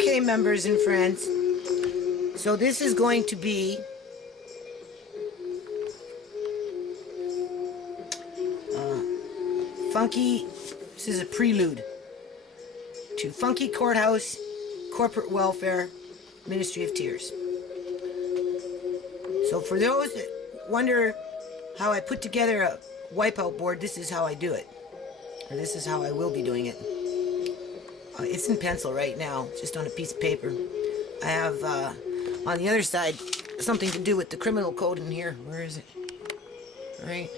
Okay, members and friends. So this is going to be funky. This is a prelude to Funky Courthouse, Corporate Welfare, Ministry of Tears. So for those that wonder how I put together a wipeout board, this is how I do it. Or this is how I will be doing it. It's in pencil right now, just on a piece of paper. I have on the other side something to do with the criminal code in here. Where is it? All right.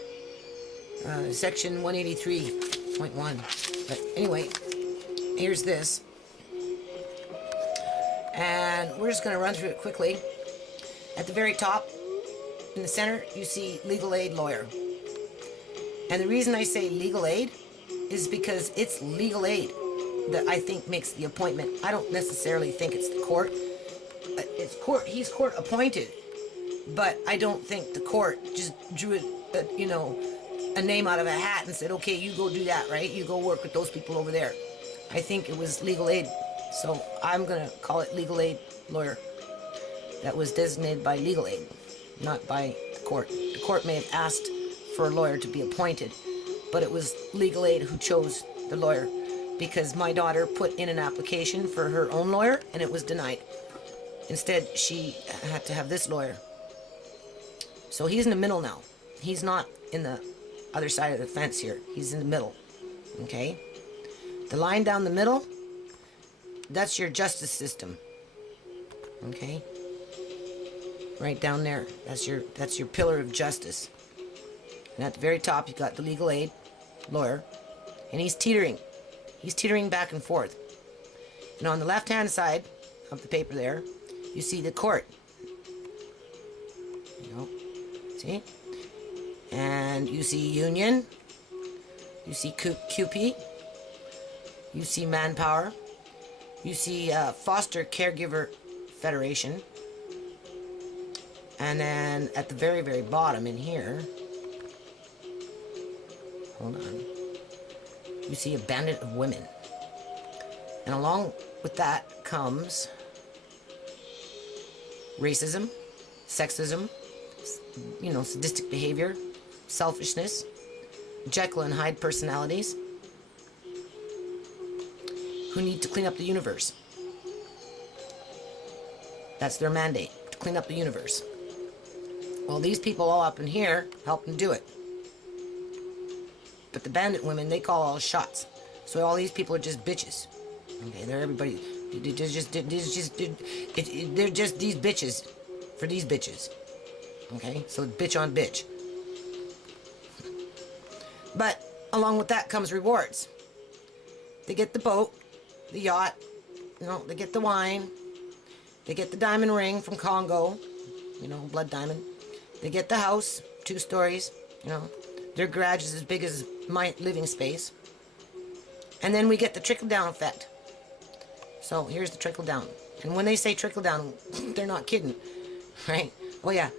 Section 183.1. But anyway, here's this. And we're just going to run through it quickly. At the very top, in the center, you see legal aid lawyer. And the reason I say legal aid is because it's legal aid that I think makes the appointment. I don't necessarily think it's the court. It's court. He's court appointed, but I don't think the court just drew a name out of a hat and said, "Okay, you go do that, right? You go work with those people over there." I think it was legal aid, so I'm gonna call it legal aid lawyer. That was designated by legal aid, not by the court. The court may have asked for a lawyer to be appointed, but it was legal aid who chose the lawyer, because my daughter put in an application for her own lawyer and it was denied. Instead, she had to have this lawyer. So he's in the middle now. He's not in the other side of the fence here. He's in the middle. Okay? The line down the middle, that's your justice system. Okay? Right down there. That's your pillar of justice. And at the very top, you got the legal aid lawyer. And he's teetering. He's teetering back and forth. And on the left-hand side of the paper there, you see the court. You know, see? And you see union. You see QP. You see manpower. You see foster caregiver federation. And then at the very, very bottom in here, hold on, you see a bandit of women. And along with that comes racism, sexism, sadistic behavior, selfishness, Jekyll and Hyde personalities who need to clean up the universe. That's their mandate, to clean up the universe. Well, these people all up in here help them do it. But the bandit women, they call all the shots. So all these people are just bitches. Okay, they're everybody. They're just these bitches for these bitches. Okay, so bitch on bitch. But along with that comes rewards. They get the boat, the yacht, they get the wine, they get the diamond ring from Congo, blood diamond. They get the house, 2 stories, their garage is as big as my living space. And then we get the trickle-down effect. So here's the trickle-down. And when they say trickle-down, they're not kidding, right? Oh yeah,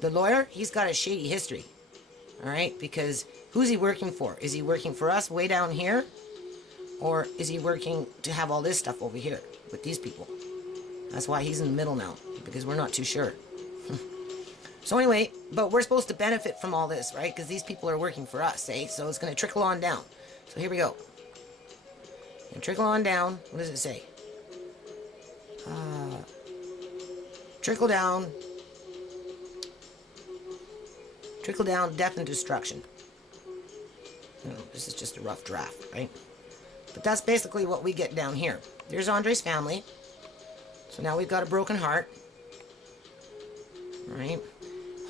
the lawyer, he's got a shady history, all right? Because who's he working for? Is he working for us way down here? Or is he working to have all this stuff over here with these people? That's why he's in the middle now, because we're not too sure. So anyway, but we're supposed to benefit from all this, right? Because these people are working for us, eh? So it's going to trickle on down. So here we go. And trickle on down. What does it say? Trickle down. Trickle down, death and destruction. This is just a rough draft, right? But that's basically what we get down here. There's Andre's family. So now we've got a broken heart. All right?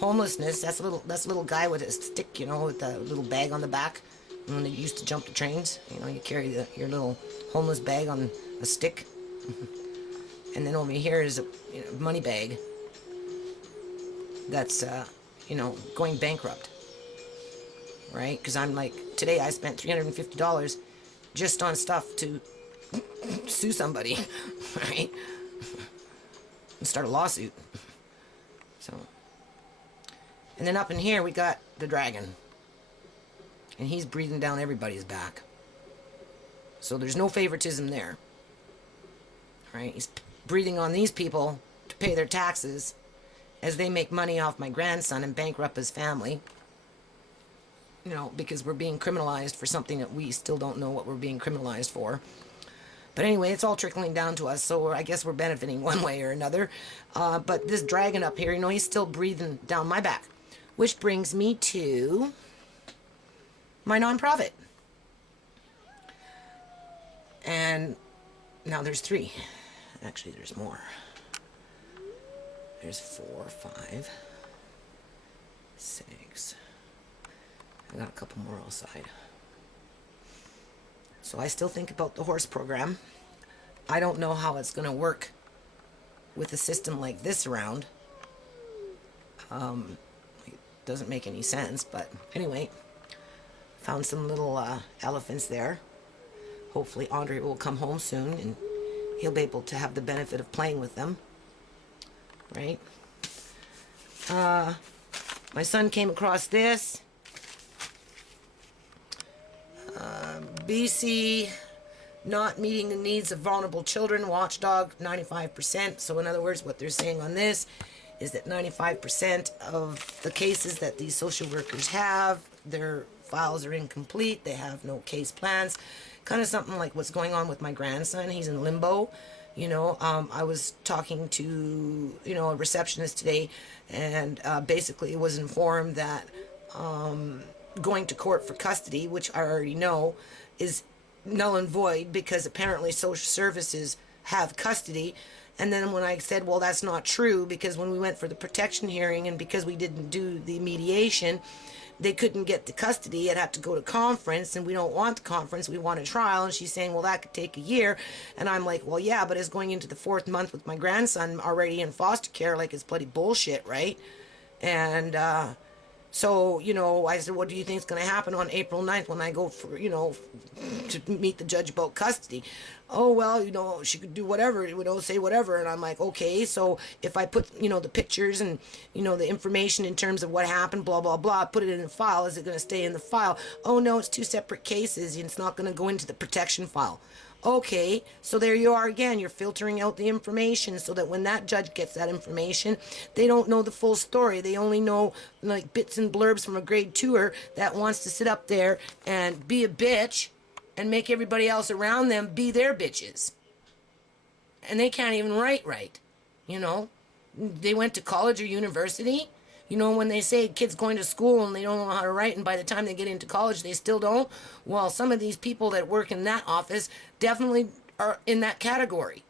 Homelessness, that's a little guy with a stick, with a little bag on the back. When they used to jump the trains, you carry your little homeless bag on a stick. And then over here is a money bag that's, going bankrupt. Right? Because I'm like, today I spent $350 just on stuff to sue somebody, right? And start a lawsuit. So, and then up in here we got the dragon. And he's breathing down everybody's back. So there's no favoritism there. right? He's breathing on these people to pay their taxes as they make money off my grandson and bankrupt his family. You know, because we're being criminalized for something that we still don't know what we're being criminalized for. But anyway, it's all trickling down to us, so I guess we're benefiting one way or another. But this dragon up here, you know, he's still breathing down my back. Which brings me to my nonprofit. And now there's 3. Actually, there's more. There's 4, 5, 6. I got a couple more outside. So I still think about the horse program. I don't know how it's going to work with a system like this around. It doesn't make any sense, but anyway, found some little elephants there. Hopefully Andre will come home soon and he'll be able to have the benefit of playing with them, right? My son came across this. BC not meeting the needs of vulnerable children, watchdog 95%. So in other words, what they're saying on this is that 95% of the cases that these social workers have, their files are incomplete, they have no case plans. Kind of something like what's going on with my grandson. He's in limbo. You know, I was talking to, you know, a receptionist today, and basically was informed that going to court for custody, which I already know, is null and void because apparently social services have custody. And then when I said, well, that's not true, because when we went for the protection hearing and because we didn't do the mediation, they couldn't get the custody. It had to go to conference, and we don't want the conference. We want a trial. And she's saying, well, that could take a year. And I'm like, well, yeah, but it's going into the 4th month with my grandson already in foster care. Like, it's bloody bullshit, right? And so, you know, I said, what do you think is going to happen on April 9th when I go for, you know, to meet the judge about custody? Oh, well, you know, she could do whatever, you know, say whatever. And I'm like, okay, so if I put, you know, the pictures and, you know, the information in terms of what happened, blah, blah, blah, put it in the file, is it going to stay in the file? Oh, no, it's 2 separate cases. It's not going to go into the protection file. Okay, so there you are again. You're filtering out the information so that when that judge gets that information, they don't know the full story. They only know like bits and blurbs from a grade 2er that wants to sit up there and be a bitch and make everybody else around them be their bitches. And they can't even write right, you know. They went to college or university. You know, when they say kids going to school and they don't know how to write, and by the time they get into college, they still don't. Well, some of these people that work in that office definitely are in that category.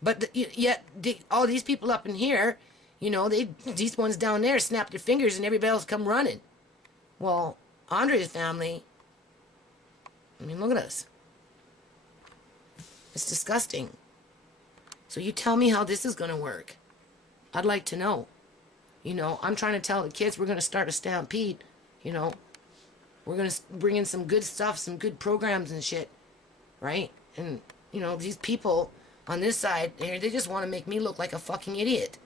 But yet, all these people up in here, you know, these ones down there snap their fingers and everybody else come running. Well, Andre's family, I mean, look at us. It's disgusting. So you tell me how this is going to work. I'd like to know. You know, I'm trying to tell the kids we're going to start a stampede, you know. We're going to bring in some good stuff, some good programs and shit, right? And, you know, these people on this side here, they just want to make me look like a fucking idiot.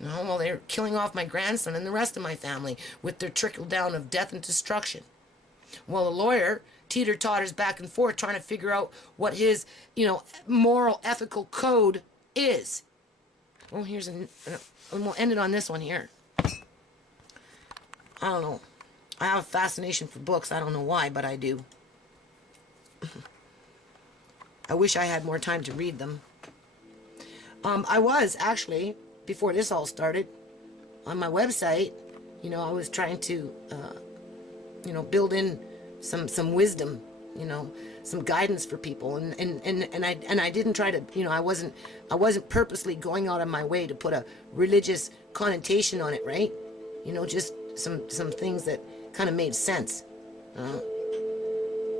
You know, well, they're killing off my grandson and the rest of my family with their trickle down of death and destruction. Well, a lawyer teeter-totters back and forth trying to figure out what his, you know, moral, ethical code is. Well, here's and we'll end it on this one here. I don't know. I have a fascination for books. I don't know why, but I do. I wish I had more time to read them. I was actually, before this all started, on my website, you know, I was trying to, you know, build in some wisdom, you know, some guidance for people, and I didn't try to, you know, I wasn't purposely going out of my way to put a religious connotation on it, right? You know, just some things that kind of made sense,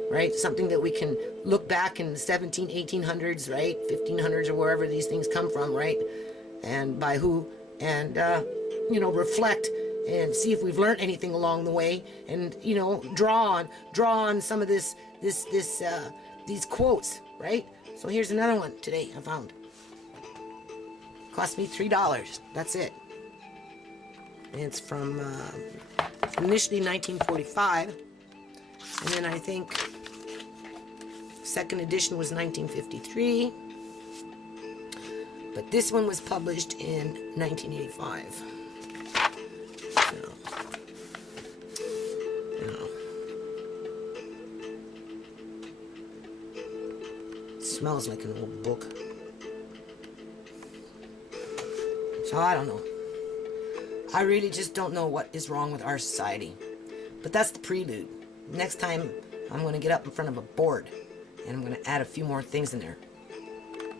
right? Something that we can look back in the 1800s, right? 1500s or wherever these things come from, right? And by who, and you know, reflect and see if we've learned anything along the way, and you know, draw on some of these quotes, right? So here's another one today I found. Cost me $3. That's it. And it's from initially 1945, and then I think second edition was 1953. But this one was published in 1985. So, you know. It smells like an old book. So I don't know. I really just don't know what is wrong with our society. But that's the prelude. Next time, I'm going to get up in front of a board and I'm going to add a few more things in there.